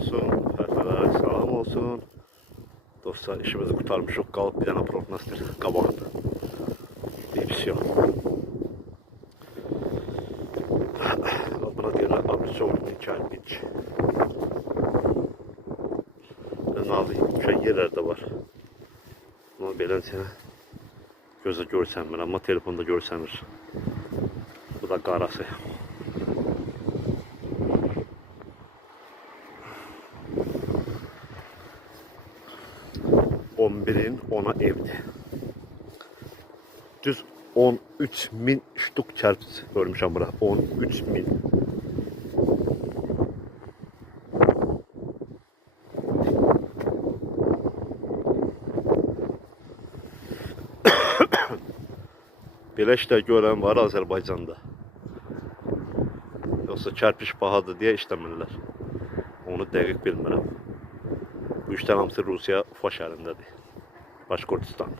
olsun, fərqlərə salam olsun. Dostlar, işimizi kurtarmışıq, qalıb bir dənə prognostik qabağında. Divisiyon. Buna deyirlər, abrisovni kərpiç. Nalı yerlər də var. Ama beləncə gözə görsənmir, amma telefonda görsənir. Bu da qarası. 11'in 10'a evdi. Düz 13.000 ştuk çərpiz görmüşəm bura. 13.000. Belə işlər görən var Azərbaycanda. Yoxsa kərpiç bahadır deyə işləmirlər. Onu dəqiq bilmirəm. Bu işlər hamısı Rusiya Ufa şəhərindədir. Başkortistan.